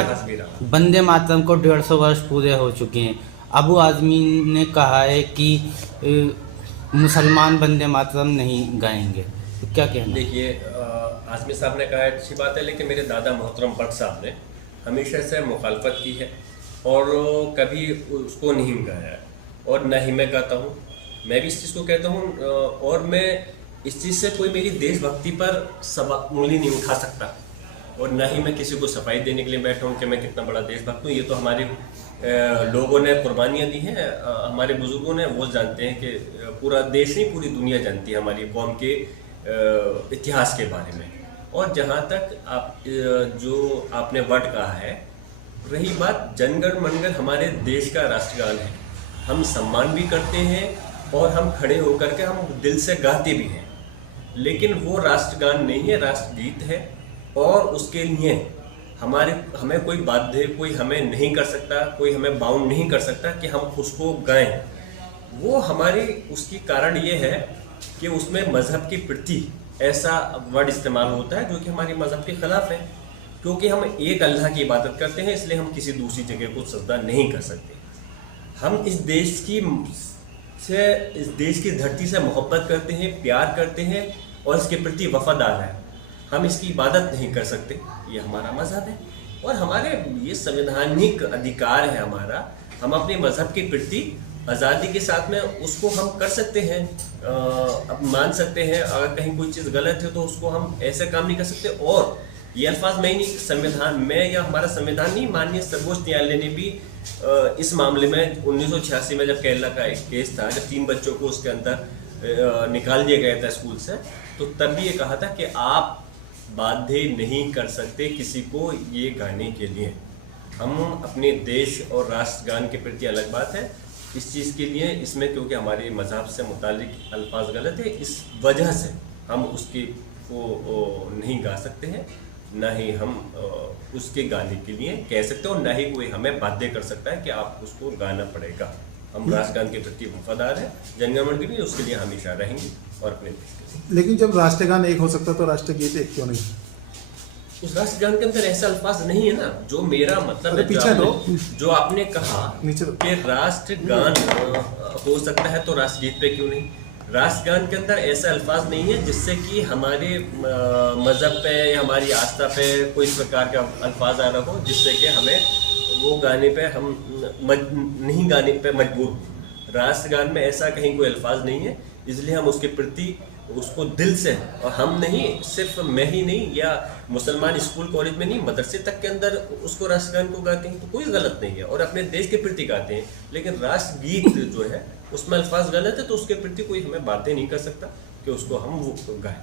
इतिहास भी रहा। वंदे मातरम को 150 वर्ष पूरे हो चुके हैं। अबू आज़मी ने कहा है कि मुसलमान वंदे मातरम नहीं गाएंगे, तो क्या कहना है? देखिए, आज़मी साहब ने कहा है, अच्छी बात है, लेकिन मेरे दादा मोहतरम भट्ट साहब ने हमेशा से मुखालफत की है और कभी उसको नहीं गाया है, और न ही मैं गाता हूँ। मैं भी इस चीज़ को कहता हूँ, और मैं इस चीज़ से कोई मेरी देशभक्ति पर उंगली नहीं उठा सकता, और न ही मैं किसी को सफाई देने के लिए बैठा हूँ कि मैं कितना बड़ा देशभक्त हूँ। ये तो हमारे लोगों ने कुर्बानियाँ दी हैं, हमारे बुजुर्गों ने, वो जानते हैं कि पूरा देश नहीं, पूरी दुनिया जानती है हमारी कौम के इतिहास के बारे में। और जहाँ तक आप जो आपने वर्ड कहा है, रही बात जनगण मनगण, हमारे देश का राष्ट्रगान है, हम सम्मान भी करते हैं और हम खड़े होकर के हम दिल से गाते भी हैं, लेकिन वो राष्ट्रगान नहीं है, राष्ट्रगीत है। और उसके लिए हमें कोई बाध्य, कोई हमें नहीं कर सकता, कोई हमें बाउंड नहीं कर सकता कि हम उसको गाएं। वो हमारी उसकी कारण ये है कि उसमें मज़हब की प्रति ऐसा वर्ड इस्तेमाल होता है जो कि हमारी मज़हब के ख़िलाफ़ है, क्योंकि हम एक अल्लाह की इबादत करते हैं, इसलिए हम किसी दूसरी जगह को सजदा नहीं कर सकते। हम इस देश की धरती से मोहब्बत करते हैं, प्यार करते हैं और इसके प्रति वफादार हैं। हम इसकी इबादत नहीं कर सकते, ये हमारा मज़हब है और हमारे ये संवैधानिक अधिकार है हमारा। हम अपने मज़हब के प्रति आज़ादी के साथ में उसको हम कर सकते हैं, अब मान सकते हैं। अगर कहीं कोई चीज़ गलत है तो उसको हम ऐसे काम नहीं कर सकते। और ये अल्फाज मैं नहीं, संविधान में या हमारा संविधान नहीं, माननीय सर्वोच्च न्यायालय ने भी इस मामले में 1986 में जब केरला का एक केस था, जब 3 बच्चों को उसके अंदर निकाल दिया गया था स्कूल से, तो तब भी ये कहा था कि आप बाध्य नहीं कर सकते किसी को ये गाने के लिए। हम अपने देश और राष्ट्रगान के प्रति अलग बात है इस चीज़ के लिए, इसमें क्योंकि हमारे मज़हब से मुतालिक अल्फाज गलत है, इस वजह से हम उसके को नहीं गा सकते हैं, ना ही हम उसके गाने के लिए कह सकते हैं, और ना ही कोई हमें बाध्य कर सकता है कि आप उसको गाना पड़ेगा। हम राष्ट्रगान के प्रति वफादार हैं, जनगण मन के लिए उसके लिए हमेशा रहेंगे और अपने देश के लिए। लेकिन जब राष्ट्रगान एक हो सकता तो राष्ट्रगीत एक क्यों नहीं? उस राष्ट्रगान के अंदर ऐसा अल्फाज नहीं है ना, जो मेरा मतलब है, जो आपने कहा कि राष्ट्रगान हो सकता है तो राष्ट्रगीत पे क्यों नहीं? राष्ट्रगान के अंदर ऐसा अल्फाज नहीं है जिससे कि हमारे मज़हब पे या हमारी आस्था पे कोई इस प्रकार का अल्फाज आ रहा हो जिससे कि हमें वो गाने पे हम नहीं गाने पे मजबूर हो। राष्ट्रगान में ऐसा कहीं कोई अल्फाज नहीं है, इसलिए हम उसके प्रति उसको दिल से, और हम नहीं, सिर्फ मैं ही नहीं, या मुसलमान स्कूल कॉलेज में नहीं, मदरसे तक के अंदर उसको राष्ट्रगान को गाते हैं तो कोई गलत नहीं है, और अपने देश के प्रति गाते हैं। लेकिन राष्ट्रगीत जो है उसमें अल्फाज गलत है तो उसके प्रति कोई हमें बातें नहीं कर सकता कि उसको हम वो गाएं।